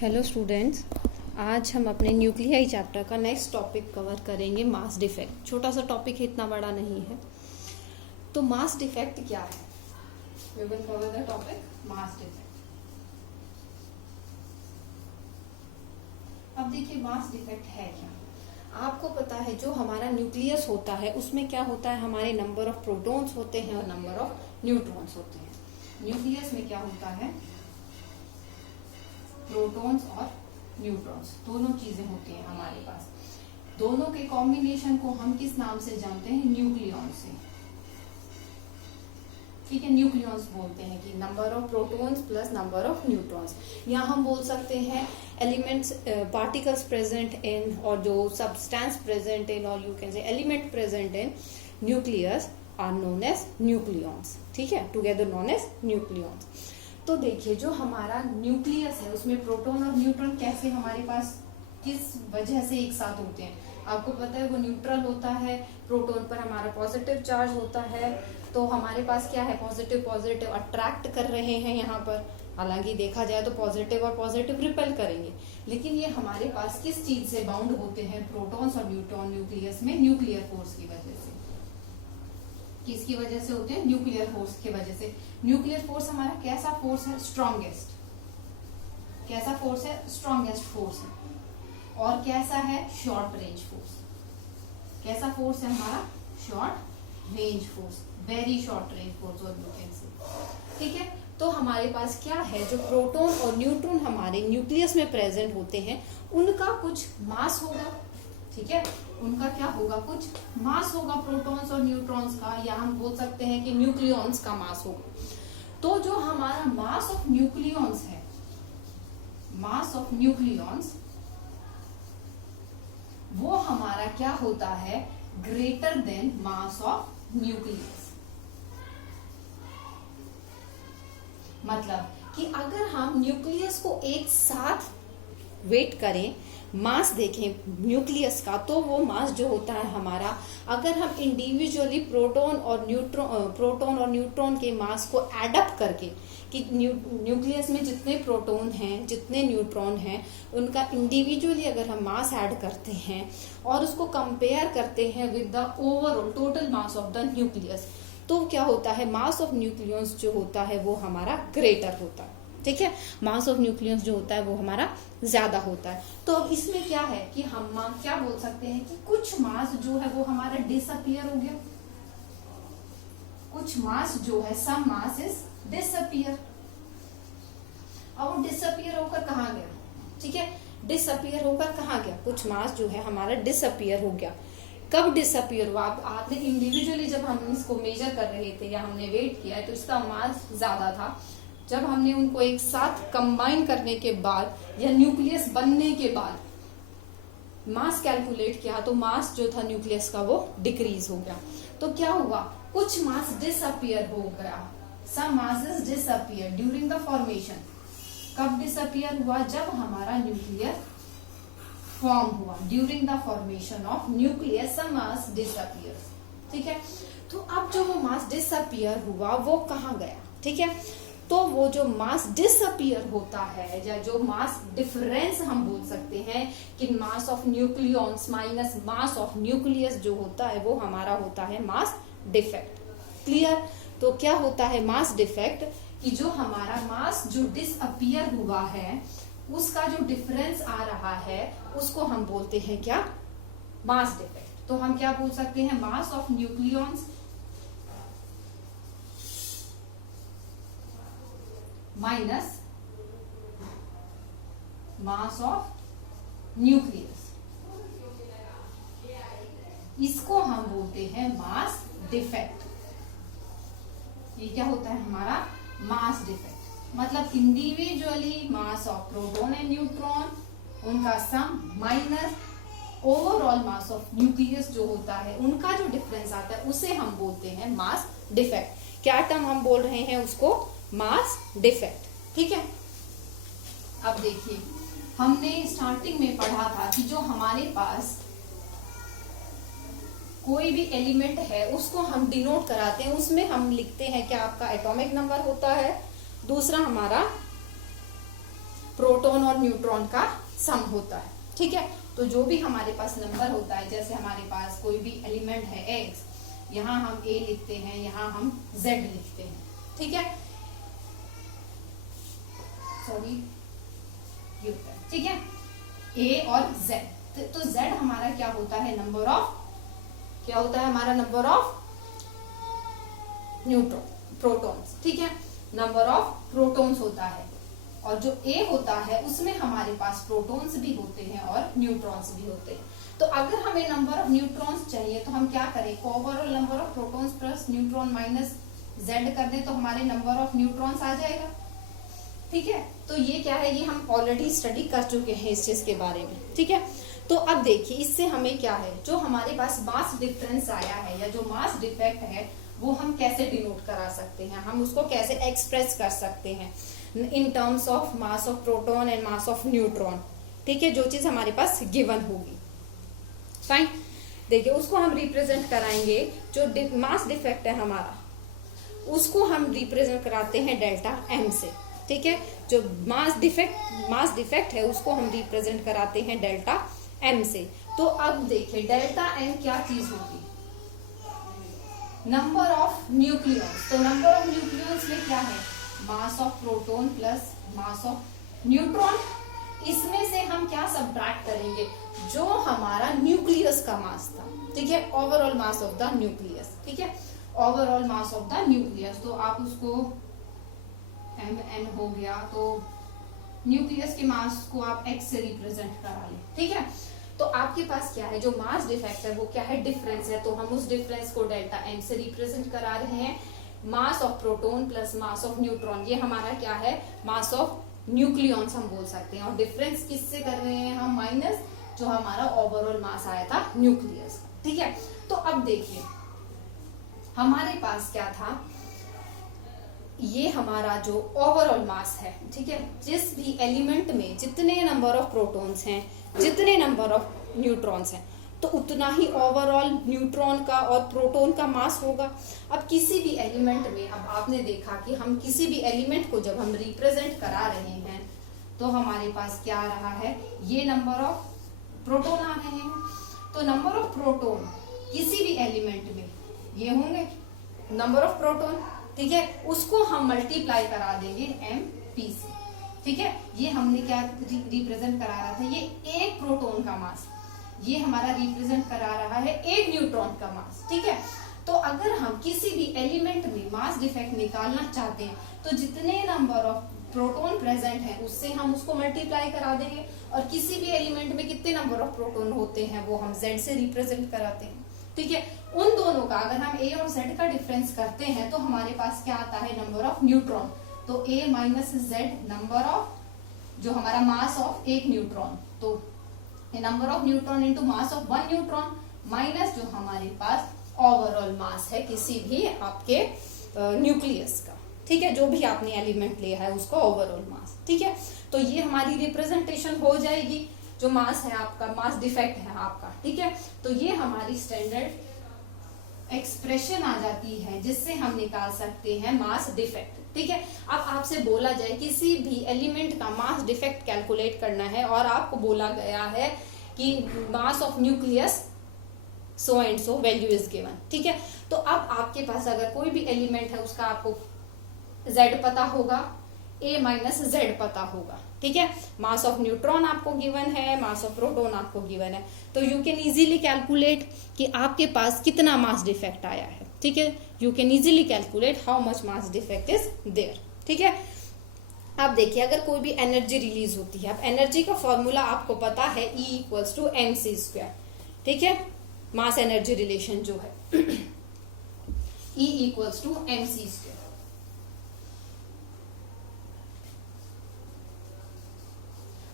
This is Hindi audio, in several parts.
हेलो स्टूडेंट्स, आज हम अपने न्यूक्लियाई चैप्टर का नेक्स्ट टॉपिक कवर करेंगे, मास डिफेक्ट। छोटा सा टॉपिक है, इतना बड़ा नहीं है। तो मास डिफेक्ट क्या है? We will cover the topic mass defect. अब देखिए मास डिफेक्ट है क्या। आपको पता है जो हमारा न्यूक्लियस होता है उसमें क्या होता है, हमारे नंबर ऑफ प्रोटॉन्स होते हैं और नंबर ऑफ न्यूट्रॉन्स होते हैं। न्यूक्लियस में क्या होता है, प्रोटॉन्स और न्यूट्रॉन्स दोनों चीजें होती हैं हमारे पास। दोनों के कॉम्बिनेशन को हम किस नाम से जानते हैं? न्यूक्लियॉन से। ठीक है, न्यूक्लियॉन्स बोलते हैं कि number of protons plus number of neutrons. यहाँ हम बोल सकते हैं एलिमेंट्स, पार्टिकल्स प्रेजेंट इन, और जो सब्सटेंस प्रेजेंट इन, और you can say element present in nucleus are known as nucleons. ठीक है, टुगेदर नोन एज न्यूक्लियॉन्स। तो देखिए जो हमारा न्यूक्लियस है उसमें प्रोटॉन और न्यूट्रॉन कैसे हमारे पास, किस वजह से एक साथ होते हैं? आपको पता है वो न्यूट्रल होता है, प्रोटॉन पर हमारा पॉजिटिव चार्ज होता है। तो हमारे पास क्या है, पॉजिटिव पॉजिटिव अट्रैक्ट कर रहे हैं यहाँ पर। हालांकि देखा जाए तो पॉजिटिव और पॉजिटिव रिपेल करेंगे, लेकिन ये हमारे पास किस चीज से बाउंड होते हैं? प्रोटॉन्स और न्यूट्रॉन न्यूक्लियस में न्यूक्लियर फोर्स की वजह से। किसकी वजह से होते हैं? न्यूक्लियर फोर्स की वजह से। न्यूक्लियर फोर्स हमारा कैसा फोर्स है? स्ट्रॉन्गेस्ट। कैसा फोर्स है? स्ट्रॉन्गेस्ट फोर्स है। और कैसा है? Short range force. कैसा फोर्स है हमारा? Short range force, very short range force और यू कैन से। ठीक है, तो हमारे पास क्या है, जो प्रोटॉन और न्यूट्रॉन हमारे न्यूक्लियस में प्रेजेंट होते हैं उनका कुछ मास होगा। ठीक है, उनका क्या होगा? कुछ मास होगा प्रोटॉन्स और न्यूट्रॉन्स का, या हम बोल सकते हैं कि न्यूक्लियॉन्स का मास होगा। तो जो हमारा मास ऑफ न्यूक्लियॉन्स है, मास ऑफ न्यूक्लियॉन्स, वो हमारा क्या होता है? Greater then mass of nucleus. मतलब कि अगर हम न्यूक्लियस को एक साथ वेट करें, मास देखें न्यूक्लियस का, तो वो मास जो होता है हमारा, अगर हम इंडिविजुअली प्रोटॉन और न्यूट्रॉन के मास को एडअप करके, कि न्यूक्लियस में जितने प्रोटॉन हैं जितने न्यूट्रॉन हैं उनका इंडिविजुअली अगर हम मास ऐड करते हैं और उसको कंपेयर करते हैं with the overall total mass of the nucleus, तो क्या होता है? मास ऑफ न्यूक्लियस जो होता है वो हमारा ग्रेटर होता है। ठीक है, मास ऑफ न्यूक्लियस जो होता है वो हमारा ज्यादा होता है। तो अब इसमें क्या है कि हम क्या बोल सकते हैं कि कुछ मास जो है वो हमारा डिसअपियर हो गया। कुछ मास जो है, सम मास इज डिसअपियर। अब वो डिसअपियर होकर कहाँ गया? ठीक है, डिसअपियर होकर कहाँ गया? कुछ मास जो है हमारा डिसअपियर हो गया। कब डिसअपियर हुआ? आपने इंडिविजुअली जब हम इसको मेजर कर रहे थे या हमने वेट किया है तो इसका मास ज्यादा था। जब हमने उनको एक साथ कंबाइन करने के बाद या न्यूक्लियस बनने के बाद मास कैलकुलेट किया तो मास जो था न्यूक्लियस का वो डिक्रीज हो गया। तो क्या हुआ? कुछ मास डिसअपियर हो गया। Some masses disappear during the formation. कब डिसअपियर हुआ? जब हमारा न्यूक्लियस फॉर्म हुआ। During the formation of nucleus some mass disappear. ठीक है, तो अब जो वो मास डिसअपियर हुआ वो कहाँ गया? ठीक है, तो वो जो मास डिसअपियर होता है या जो मास डिफरेंस हम बोल सकते हैं कि mass of nucleons minus mass of nucleus जो होता है वो हमारा होता है मास डिफेक्ट। क्लियर? तो क्या होता है मास डिफेक्ट? कि जो हमारा मास जो डिसअपियर हुआ है उसका जो डिफरेंस आ रहा है उसको हम बोलते हैं क्या? Mass defect. तो हम क्या बोल सकते हैं? Mass of nucleons minus mass of nucleus, इसको हम बोलते हैं मास डिफेक्ट। ये क्या होता है हमारा? Mass defect. मतलब individually mass of proton and neutron, उनका sum minus overall mass of nucleus जो होता है उनका जो डिफरेंस आता है उसे हम बोलते हैं मास डिफेक्ट। क्या टर्म हम बोल रहे हैं उसको? Mass defect. ठीक है, अब देखिए हमने स्टार्टिंग में पढ़ा था कि जो हमारे पास कोई भी एलिमेंट है उसको हम डिनोट कराते हैं, उसमें हम लिखते हैं क्या? आपका एटॉमिक नंबर होता है, दूसरा हमारा प्रोटॉन और न्यूट्रॉन का सम होता है। ठीक है, तो जो भी हमारे पास नंबर होता है, जैसे हमारे पास कोई भी एलिमेंट है x, यहाँ हम a लिखते हैं, यहाँ हम z लिखते हैं। ठीक है, सॉरी, ठीक है, a और z। तो z हमारा क्या होता है, नंबर ऑफ, क्या होता है हमारा नंबर ऑफ न्यूट्रॉन, प्रोटॉन्स। ठीक है, नंबर ऑफ प्रोटॉन्स होता है, और जो a होता है उसमें हमारे पास प्रोटॉन्स भी होते हैं और न्यूट्रॉन्स भी होते हैं। तो अगर हमें नंबर ऑफ न्यूट्रॉन्स चाहिए तो हम क्या करें, overall number of protons plus neutron minus z कर दें तो हमारे नंबर ऑफ न्यूट्रॉन्स आ जाएगा। ठीक है, तो ये क्या है, ये हम ऑलरेडी स्टडी कर चुके हैं इस चीज के बारे में। ठीक है, तो अब देखिए इससे हमें क्या है, जो हमारे पास मास डिफरेंस आया है या जो मास डिफेक्ट है वो हम कैसे डिनोट करा सकते हैं, हम उसको कैसे एक्सप्रेस कर सकते हैं in terms of mass of proton and mass of neutron. ठीक है, जो चीज हमारे पास गिवन होगी। फाइन, देखिए उसको हम रिप्रेजेंट कराएंगे, जो मास डिफेक्ट है हमारा उसको हम रिप्रेजेंट कराते हैं डेल्टा एम से। ठीक है, जो मास डिफेक्ट है उसको हम रिप्रेजेंट कराते हैं डेल्टा एम से। तो अब देखिए डेल्टा एम क्या चीज होगी, नंबर ऑफ न्यूक्लियॉन्स। तो नंबर ऑफ न्यूक्लियॉन्स में क्या है, मास of proton plus mass of neutron. इसमें से हम क्या सब्ट्रैक्ट करेंगे, जो हमारा न्यूक्लियस का मास था। ठीक है, overall mass of the nucleus. ठीक है, overall mass of the nucleus, तो आप उसको mn हो गया, तो न्यूक्लियस के मास को आप x से रिप्रेजेंट करा लें। ठीक है, तो आपके पास क्या है, जो मास डिफेक्ट है वो क्या है, डिफरेंस है, तो हम उस डिफरेंस को डेल्टा m से रिप्रेजेंट करा रहे हैं। मास of proton plus mass of neutron, ये हमारा क्या है, मास ऑफ न्यूक्लियॉन्स हम बोल सकते हैं, और डिफरेंस किससे कर रहे हैं हम, माइनस जो हमारा ओवरऑल मास आया था न्यूक्लियस। ठीक है, तो अब देखिए हमारे पास क्या था, ये हमारा जो ओवरऑल मास है। ठीक है, जिस भी एलिमेंट में जितने नंबर ऑफ प्रोटॉन्स हैं, जितने नंबर ऑफ न्यूट्रॉन्स हैं, तो उतना ही ओवरऑल न्यूट्रॉन का और प्रोटॉन का मास होगा। अब किसी भी एलिमेंट में, अब आपने देखा कि हम किसी भी एलिमेंट को जब हम रिप्रेजेंट करा रहे हैं तो हमारे पास क्या आ रहा है, ये नंबर ऑफ प्रोटॉन आ रहे हैं। तो नंबर ऑफ प्रोटॉन किसी भी एलिमेंट में ये होंगे नंबर ऑफ प्रोटॉन। ठीक है, उसको हम मल्टीप्लाई करा देंगे mp से। ठीक है, ये हमने क्या रिप्रेजेंट करा रहा था, ये एक प्रोटॉन का मास, ये हमारा रिप्रेजेंट करा रहा है एक न्यूट्रॉन का मास। ठीक है, तो अगर हम किसी भी एलिमेंट में मास डिफेक्ट निकालना चाहते हैं तो जितने नंबर ऑफ प्रोटॉन प्रेजेंट है उससे हम उसको मल्टीप्लाई करा देंगे, और किसी भी एलिमेंट में कितने नंबर ऑफ प्रोटॉन होते हैं वो हम z से रिप्रेजेंट कराते हैं। ठीक है, उन दोनों का अगर हम a और z का डिफरेंस करते हैं तो हमारे पास क्या आता है, नंबर ऑफ न्यूट्रॉन। तो a minus z number of जो हमारा मास ऑफ एक न्यूट्रॉन, तो number of neutron into mass of one neutron minus जो हमारे पास ओवरऑल मास है किसी भी आपके न्यूक्लियस का। ठीक है, जो भी आपने एलिमेंट लिया है उसका ओवरऑल मास। ठीक है, तो ये हमारी रिप्रेजेंटेशन हो जाएगी, जो मास है आपका, मास डिफेक्ट है आपका। ठीक है, तो ये हमारी स्टैंडर्ड एक्सप्रेशन आ जाती है जिससे हम निकाल सकते हैं मास डिफेक्ट। ठीक है, अब आपसे बोला जाए किसी भी एलिमेंट का मास डिफेक्ट कैलकुलेट करना है और आपको बोला गया है कि मास of nucleus so and so value is given. ठीक है, तो अब आपके पास अगर कोई भी एलिमेंट है उसका आपको z पता होगा, a माइनस z पता होगा। ठीक है, मास ऑफ न्यूट्रॉन आपको गिवन है, मास ऑफ प्रोटॉन आपको गिवन है, तो यू कैन इजीली कैलकुलेट कि आपके पास कितना मास डिफेक्ट आया है। ठीक है, you can easily calculate how much mass defect is there. ठीक है, अब देखिए अगर कोई भी एनर्जी रिलीज होती है, अब एनर्जी का फॉर्मूला आपको पता है E इक्वल्स टू mc²। ठीक है, मास एनर्जी रिलेशन जो है E इक्वल्स टू mc²।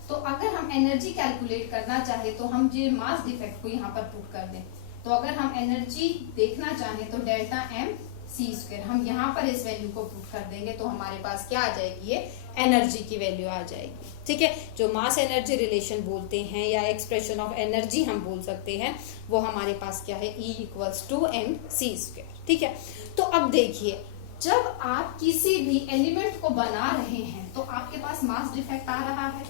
तो अगर हम एनर्जी कैलकुलेट करना चाहे तो हम ये मास डिफेक्ट को यहाँ पर पुट कर दें, तो अगर हम एनर्जी देखना चाहें तो डेल्टा mc² हम यहाँ पर इस वैल्यू को पुट कर देंगे तो हमारे पास क्या आ जाएगी, ये एनर्जी की वैल्यू आ जाएगी। ठीक है, जो मास एनर्जी रिलेशन बोलते हैं या एक्सप्रेशन ऑफ एनर्जी हम बोल सकते हैं वो हमारे पास क्या है, E इक्वल्स टू mc²। ठीक है, तो अब देखिए जब आप किसी भी एलिमेंट को बना रहे हैं तो आपके पास मास डिफेक्ट आ रहा है,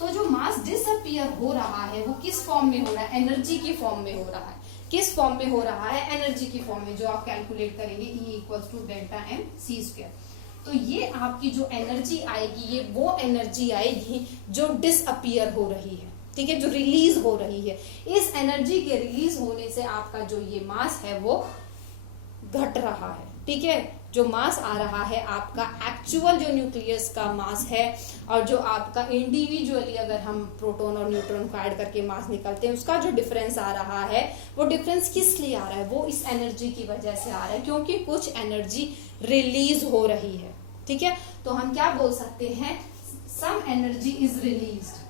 तो जो मास डिसअपियर हो रहा है वो किस फॉर्म में हो रहा है, एनर्जी की फॉर्म में हो रहा है। किस फॉर्म में हो रहा है, एनर्जी की फॉर्म में, जो आप कैलकुलेट करेंगे E equals to delta M C square. तो ये आपकी जो एनर्जी आएगी, ये वो एनर्जी आएगी जो डिसअपियर हो रही है, ठीक है, जो रिलीज हो रही है। इस एनर्जी के रिलीज होने से आपका जो ये मास है वो घट रहा है, ठीक है। जो मास आ रहा है आपका एक्चुअल जो न्यूक्लियस का मास है, और जो आपका इंडिविजुअली अगर हम प्रोटॉन और न्यूट्रॉन को ऐड करके मास निकलते हैं, उसका जो डिफरेंस आ रहा है, वो डिफरेंस किस लिए आ रहा है, वो इस एनर्जी की वजह से आ रहा है, क्योंकि कुछ एनर्जी रिलीज हो रही है, ठीक है। तो हम क्या बोल सकते हैं, some energy is released,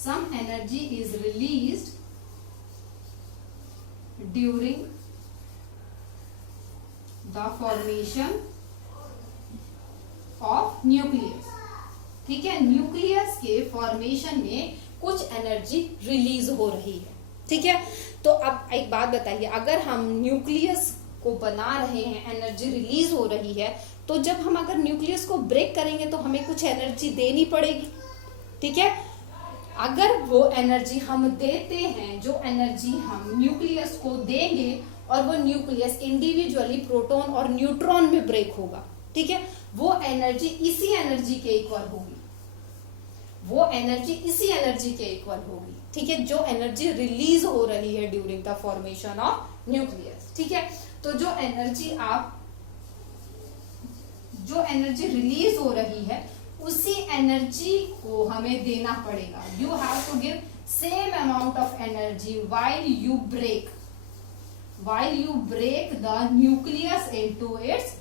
some energy is released during the formation of nucleus, ठीक है। न्यूक्लियस के फॉर्मेशन में कुछ एनर्जी रिलीज हो रही है, ठीक है। तो अब एक बात बताइए, अगर हम न्यूक्लियस को बना रहे हैं, एनर्जी रिलीज हो रही है, तो जब हम अगर न्यूक्लियस को ब्रेक करेंगे तो हमें कुछ एनर्जी देनी पड़ेगी, ठीक है। अगर वो एनर्जी हम देते हैं, जो एनर्जी हम न्यूक्लियस को देंगे, और वो न्यूक्लियस इंडिविजुअली प्रोटॉन और न्यूट्रॉन में ब्रेक होगा, ठीक है, वो एनर्जी इसी एनर्जी के इक्वल होगी, वो एनर्जी इसी एनर्जी के इक्वल होगी, ठीक है, जो एनर्जी रिलीज हो रही है during the formation of nucleus, ठीक है। तो जो एनर्जी रिलीज हो रही है, उसी एनर्जी को हमें देना पड़ेगा। You have to give same amount of energy while you break the nucleus into its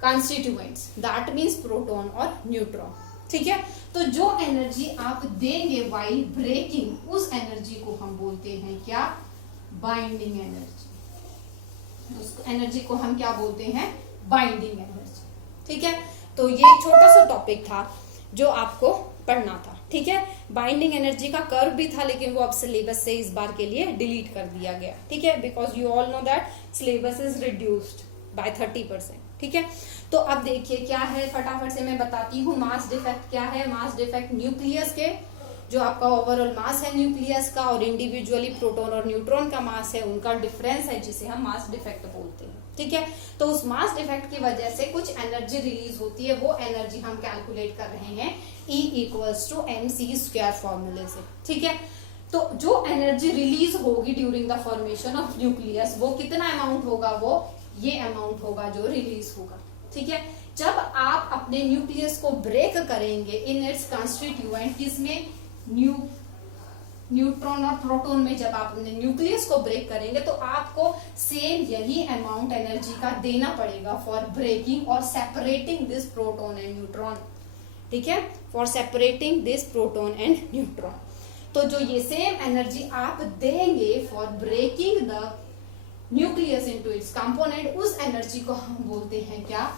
constituents, that means proton और न्यूट्रॉन, ठीक है। तो जो एनर्जी आप देंगे while breaking, उस एनर्जी को हम बोलते हैं क्या, बाइंडिंग एनर्जी। उस एनर्जी को हम क्या बोलते हैं, बाइंडिंग एनर्जी, ठीक है। तो ये एक छोटा सा टॉपिक था जो आपको पढ़ना था, ठीक है। बाइंडिंग एनर्जी का कर्व भी था, लेकिन वो अब सिलेबस से इस बार के लिए डिलीट कर दिया गया, ठीक है, because you all know that syllabus is reduced by 30%, ठीक है। तो अब देखिए क्या है, फटाफट से मैं बताती हूँ। मास डिफेक्ट क्या है, मास डिफेक्ट न्यूक्लियस के जो आपका ओवरऑल मास है न्यूक्लियस का, और इंडिविजुअली प्रोटॉन और न्यूट्रॉन का मास है, उनका डिफरेंस है, जिसे हम मास डिफेक्ट बोलते हैं, ठीक है। तो उस मास डिफेक्ट की वजह से कुछ एनर्जी रिलीज होती है, वो एनर्जी हम कैलकुलेट कर रहे हैं E इक्वल्स टू mc² फॉर्मूले से, ठीक है। तो जो एनर्जी रिलीज होगी during the formation of nucleus, वो कितना अमाउंट होगा, वो ये अमाउंट होगा जो रिलीज होगा, ठीक है। जब आप अपने न्यूक्लियस को ब्रेक करेंगे इन इट्स कॉन्स्टिट्यूएंट, किसमें, न्यूट्रॉन और प्रोटॉन में, जब आप अपने न्यूक्लियस को ब्रेक करेंगे तो आपको सेम यही अमाउंट एनर्जी का देना पड़ेगा फॉर ब्रेकिंग और separating this proton and neutron, ठीक है, for separating this proton and neutron. तो जो ये सेम एनर्जी आप देंगे for breaking the nucleus into its component, उस एनर्जी को हम बोलते हैं क्या,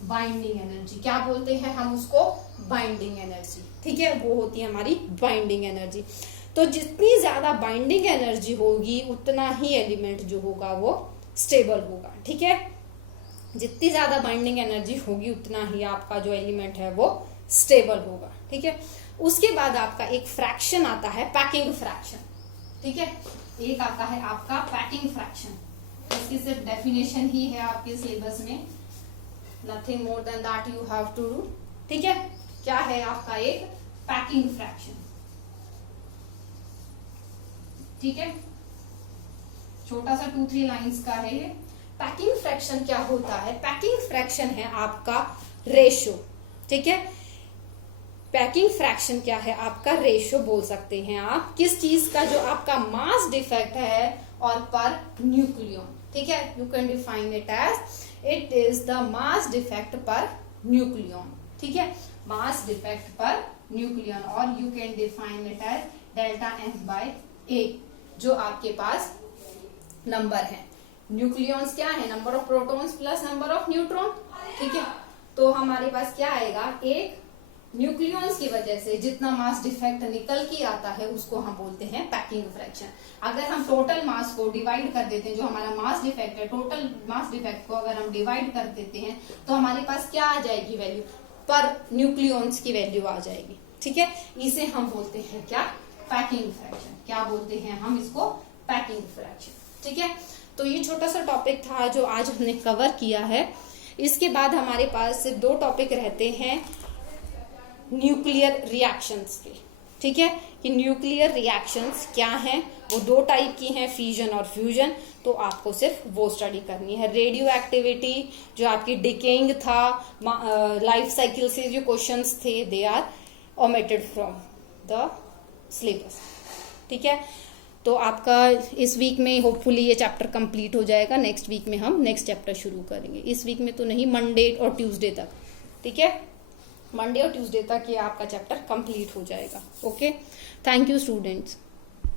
बाइंडिंग एनर्जी। क्या बोलते हैं हम उसको, बाइंडिंग एनर्जी, ठीक है, वो होती है हमारी बाइंडिंग एनर्जी। तो जितनी ज्यादा बाइंडिंग एनर्जी होगी, उतना ही एलिमेंट जो होगा वो स्टेबल होगा, ठीक है। जितनी ज्यादा बाइंडिंग एनर्जी होगी, उतना ही आपका जो एलिमेंट है वो स्टेबल होगा, ठीक है। उसके बाद आपका एक फ्रैक्शन आता है, पैकिंग फ्रैक्शन, ठीक है। एक आता है आपका पैकिंग फ्रैक्शन, इसकी सिर्फ डेफिनेशन ही है आपके सिलेबस में, nothing more than that you have to do, ठीक है। क्या है आपका एक पैकिंग फ्रैक्शन, ठीक है, छोटा सा 2-3 लाइंस का है ये। पैकिंग फ्रैक्शन क्या होता है, पैकिंग फ्रैक्शन है आपका रेशो, ठीक है। पैकिंग फ्रैक्शन क्या है, आपका रेशो बोल सकते हैं आप, किस चीज का, जो आपका मास डिफेक्ट है और पर न्यूक्लियन, ठीक है। You can define it as it is the mass defect per nucleon, ठीक है, मास डिफेक्ट पर न्यूक्लियन, और you can define it as delta M by A, जो आपके पास नंबर है। न्यूक्लियॉन्स क्या है, number of protons plus number of neutron, ठीक है। तो हमारे पास क्या आएगा, एक न्यूक्लियॉन्स की वजह से जितना मास डिफेक्ट निकल के आता है उसको हम बोलते हैं पैकिंग फ्रैक्शन। अगर हम टोटल मास को डिवाइड कर देते हैं, जो हमारा मास डिफेक्ट है, टोटल मास डिफेक्ट को अगर हम डिवाइड कर देते हैं तो हमारे पास क्या आ जाएगी वैल्यू, पर न्यूक्लियॉन्स की वैल्यू आ जाएगी। ठीक है, इसे हम बोलते हैं क्या, पैकिंग फ्रैक्शन। क्या बोलते हैं हम इसको, पैकिंग फ्रैक्शन। ठीक है, तो ये छोटा सा टॉपिक था जो आज हमने कवर किया है। इसके बाद हमारे पास सिर्फ 2 टॉपिक रहते हैं न्यूक्लियर रिएक्शंस के। ठीक है, कि न्यूक्लियर रिएक्शंस क्या हैं, वो 2 टाइप की हैं, फिजन और फ्यूजन। तो आपको सिर्फ वो स्टडी करनी है। रेडियो एक्टिविटी जो आपकी डिकेइंग था, लाइफ साइकिल से जो क्वेश्चंस थे, they are omitted from the syllabus. ठीक है, तो आपका इस वीक में होपफुली ये चैप्टर कंप्लीट हो जाएगा। नेक्स्ट वीक में हम नेक्स्ट चैप्टर शुरू करेंगे। इस वीक में तो नहीं, मंडे और ट्यूसडे तक। ठीक है, मंडे और ट्यूसडे तक ये आपका चैप्टर कंप्लीट हो जाएगा। Okay, thank you students.